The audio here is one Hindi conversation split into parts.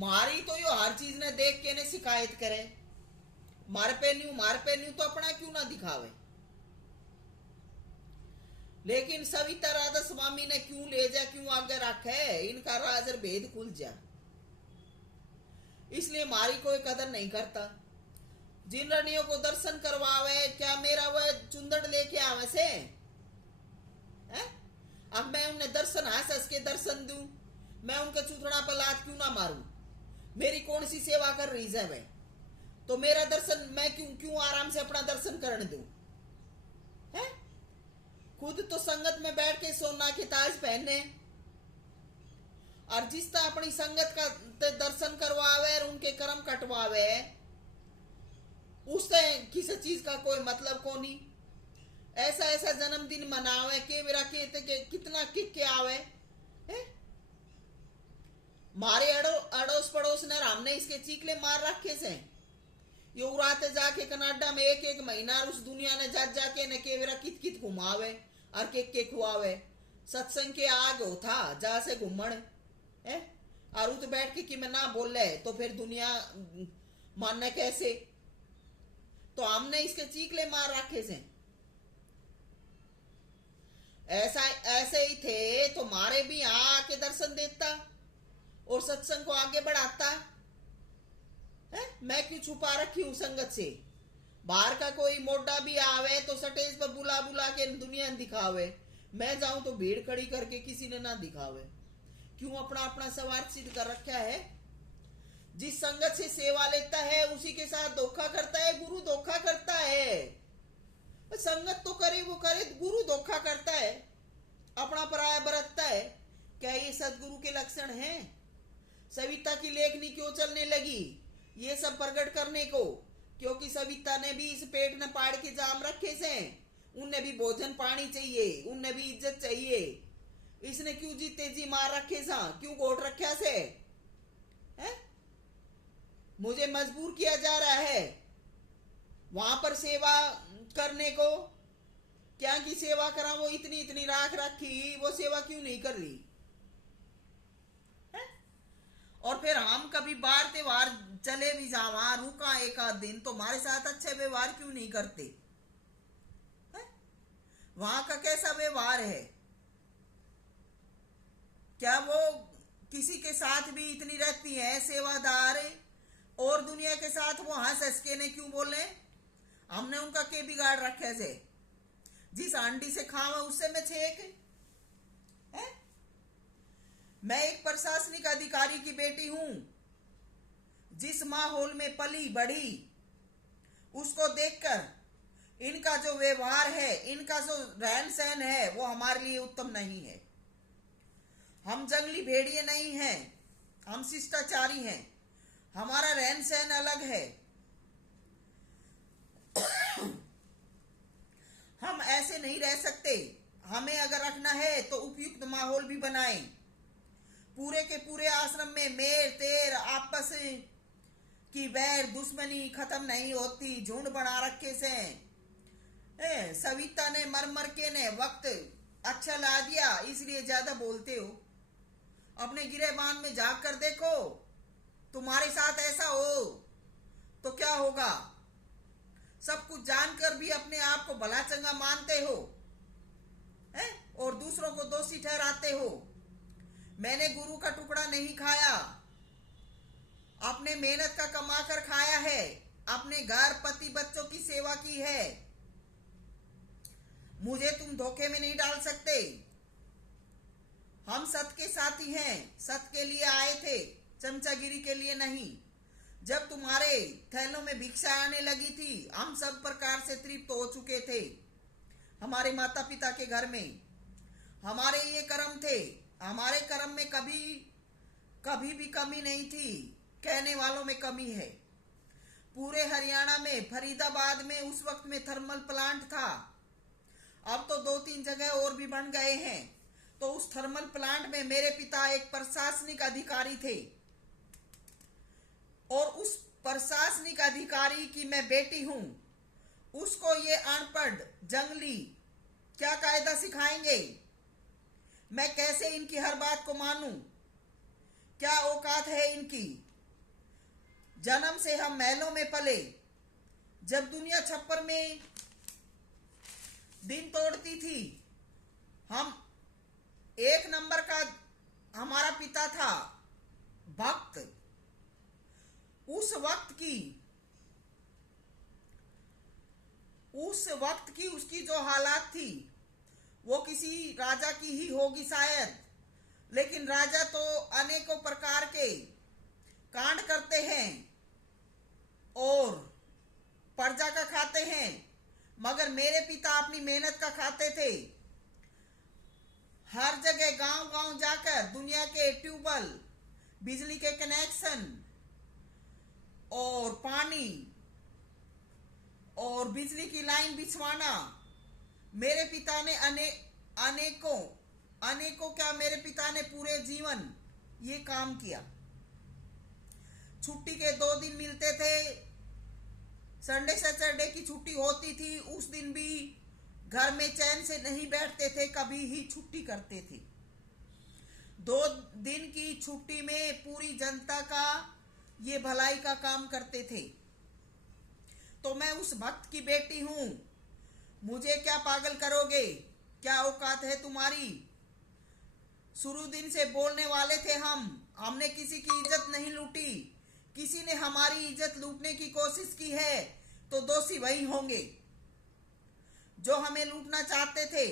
मारी तो यो हर चीज ने देख के ने शिकायत करे, मार पे न्यू तो अपना क्यों ना दिखावे। लेकिन सविता राधा स्वामी ने क्यों ले जा, क्यों आगे रखे, इनका राज भेद खुल जा। इसलिए मारी कोई कदर नहीं करता। जिन रानियों को दर्शन करवावे, क्या मेरा वह चुंदड़ लेके आवे से है? अब मैं उन्हें दर्शन हंस हंस के दर्शन दूं, मैं उनके चूथड़ा पर लात क्यों ना मारूं? मेरी कौन सी सेवा कर रही है मैं? तो मेरा दर्शन मैं क्यों क्यों आराम से अपना दर्शन करने दूं? है? खुद तो संगत में बैठ के सोना के ताज पहने, और जिस तरह अपनी संगत का दर्शन करवावे और उनके कर्म कटवावे, उससे किसी चीज का कोई मतलब को नहीं। ऐसा ऐसा जन्मदिन मनावे के मेरा के कितना किक के आवे है? मारे अड़ोस पड़ोस ने हमने इसके चीकले मार रखे से। ये उड़ाते जाके कनाडा में एक एक महीना उस दुनिया ने जाके ने के मेरा कित कित घुमावे और के खुआवे। सत्संग के आग हो था जा से घूमण है, और तो बैठ के कि मैं ना बोले तो फिर दुनिया मानने कैसे? तो हमने इसके चीकले मार रखे से। ऐसा ऐसे ही थे तो मारे भी यहां आके दर्शन देता और सत्संग को आगे बढ़ाता है। मैं क्यों छुपा रखी हूं संगत से? बाहर का कोई मोटा भी आवे तो स्टेज पर बुला बुला के दुनिया दिखावे, मैं जाऊं तो भीड़ खड़ी करके किसी ने ना दिखावे। क्यों अपना अपना स्वार्थ सिद्ध कर रखा है। जिस संगत से सेवा लेता है उसी के साथ धोखा करता है, गुरु धोखा करता है। संगत तो करे वो करे, गुरु धोखा करता है, अपना पराया बरतता है। क्या ये सदगुरु के लक्षण हैं? सविता की लेखनी क्यों चलने लगी? ये सब प्रकट करने को, क्योंकि सविता ने भी इस पेट ने पाड़ के जाम रखे से। उन्हें भी भोजन पानी चाहिए, उन्हें भी इज्जत चाहिए। इसने क्यों जी तेजी मार रखे सा, क्यों गोट रखा से है? मुझे मजबूर किया जा रहा है वहां पर सेवा करने को। क्या की सेवा करा, वो इतनी इतनी राख रखी, वो सेवा क्यों नहीं कर रही है? और फिर हम कभी बार त्योहार चले भी जावा, रुका एक आध दिन, तो हमारे साथ अच्छे व्यवहार क्यों नहीं करते है? वहां का कैसा व्यवहार है? क्या वो किसी के साथ भी इतनी रहती है सेवादार, और दुनिया के साथ वो हंस हंस के ने क्यों बोले? हमने उनका के बिगाड़ रखे से। जिस आंटी से खावा उससे मैं छेक है। मैं एक प्रशासनिक अधिकारी की बेटी हूं। जिस माहौल में पली बढ़ी उसको देखकर इनका जो व्यवहार है, इनका जो रहन सहन है, वो हमारे लिए उत्तम नहीं है। हम जंगली भेड़िए नहीं हैं, हम शिष्टाचारी हैं। हमारा रहन सहन अलग है। हम ऐसे नहीं रह सकते। हमें अगर रखना है तो उपयुक्त माहौल भी बनाएं। पूरे के पूरे आश्रम में मेर तेर आपस की बैर दुश्मनी खत्म नहीं होती, झुंड बना रखे से। सविता ने मर मर के ने वक्त अच्छा ला दिया, इसलिए ज्यादा बोलते हो। अपने गिरेबान में झांक कर देखो, तुम्हारे साथ ऐसा हो तो क्या होगा? सब कुछ जानकर भी अपने आप को भला चंगा मानते हो है? और दूसरों को दोषी ठहराते हो। मैंने गुरु का टुकड़ा नहीं खाया, अपने मेहनत का कमा कर खाया है, अपने घर पति बच्चों की सेवा की है। मुझे तुम धोखे में नहीं डाल सकते। हम सत के साथी हैं, सत के लिए आए थे, चमचागिरी के लिए नहीं। जब तुम्हारे थैलों में भिक्षा आने लगी थी, हम सब प्रकार से तृप्त हो चुके थे। हमारे माता पिता के घर में हमारे ये कर्म थे। हमारे कर्म में कभी भी कमी नहीं थी, कहने वालों में कमी है। पूरे हरियाणा में फरीदाबाद में उस वक्त में थर्मल प्लांट था। अब तो 2-3 जगह और भी बन गए हैं। तो उस थर्मल प्लांट में मेरे पिता एक प्रशासनिक अधिकारी थे, और उस प्रशासनिक अधिकारी की मैं बेटी हूं। उसको ये अनपढ़ जंगली क्या कायदा सिखाएंगे? मैं कैसे इनकी हर बात को मानूं? क्या औकात है इनकी? जन्म से हम महलों में पले। जब दुनिया छप्पर में दिन तोड़ती थी, हम एक नंबर का हमारा पिता था भक्त। उस वक्त की उसकी जो हालात थी वो किसी राजा की ही होगी शायद, लेकिन राजा तो अनेकों प्रकार के कांड करते हैं और प्रजा का खाते हैं, मगर मेरे पिता अपनी मेहनत का खाते थे। हर जगह गांव गांव जाकर दुनिया के ट्यूबवेल, बिजली के कनेक्शन और पानी और बिजली की लाइन बिछवाना मेरे पिता ने अनेकों क्या मेरे पिता ने पूरे जीवन ये काम किया। छुट्टी के 2 दिन मिलते थे, संडे सैटरडे की छुट्टी होती थी, उस दिन भी घर में चैन से नहीं बैठते थे, कभी ही छुट्टी करते थे। 2 दिन की छुट्टी में पूरी जनता का ये भलाई का काम करते थे। तो मैं उस भक्त की बेटी हूं, मुझे क्या पागल करोगे? क्या औकात है तुम्हारी? शुरू दिन से बोलने वाले थे हमने किसी की इज्जत नहीं लूटी। किसी ने हमारी इज्जत लूटने की कोशिश की है तो दोषी वही होंगे जो हमें लूटना चाहते थे।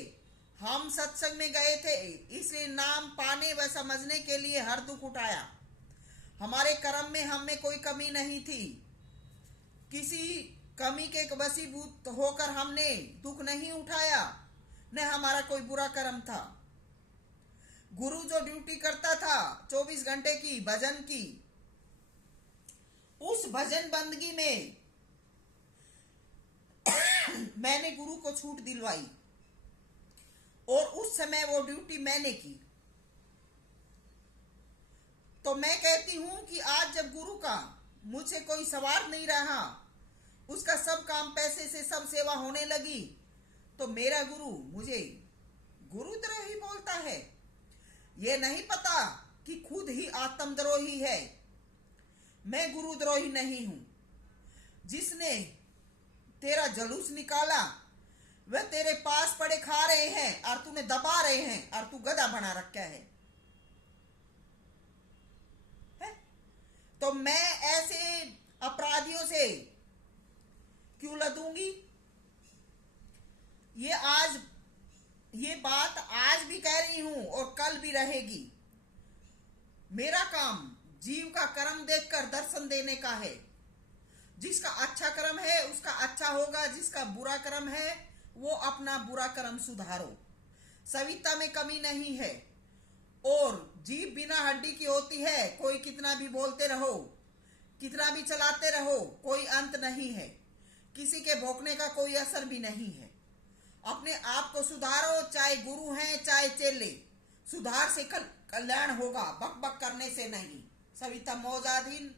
हम सत्संग में गए थे, इसलिए नाम पाने व समझने के लिए हर दुख उठाया। हमारे कर्म में हम में कोई कमी नहीं थी। किसी कमी के वशीभूत होकर हमने दुख नहीं उठाया, न हमारा कोई बुरा कर्म था। गुरु जो ड्यूटी करता था 24 घंटे की भजन की, उस भजन बंदगी में मैंने गुरु को छूट दिलवाई और उस समय वो ड्यूटी मैंने की। तो मैं कहती हूं कि आज जब गुरु का मुझसे कोई सवाल नहीं रहा, उसका सब काम पैसे से सब सेवा होने लगी, तो मेरा गुरु मुझे गुरुद्रोही बोलता है। ये नहीं पता कि खुद ही आत्मद्रोही है। मैं गुरुद्रोही नहीं हूं। जिसने तेरा जलूस निकाला वह तेरे पास पड़े खा रहे हैं और तूने दबा रहे हैं और तू गधा बना रखा है? तो मैं ऐसे अपराधियों से क्यों लड़ूंगी? ये बात आज भी कह रही हूं और कल भी रहेगी। मेरा काम जीव का कर्म देखकर दर्शन देने का है। जिसका अच्छा कर्म है उसका अच्छा होगा, जिसका बुरा कर्म है वो अपना बुरा कर्म सुधारो। सविता में कमी नहीं है और जीभ बिना हड्डी की होती है। कोई कितना भी बोलते रहो, कितना भी चलाते रहो, कोई अंत नहीं है। किसी के भोंकने का कोई असर भी नहीं है। अपने आप को सुधारो, चाहे गुरु हैं चाहे चेले। सुधार से कल्याण होगा, बक बक करने से नहीं। सविता मौजाधीन।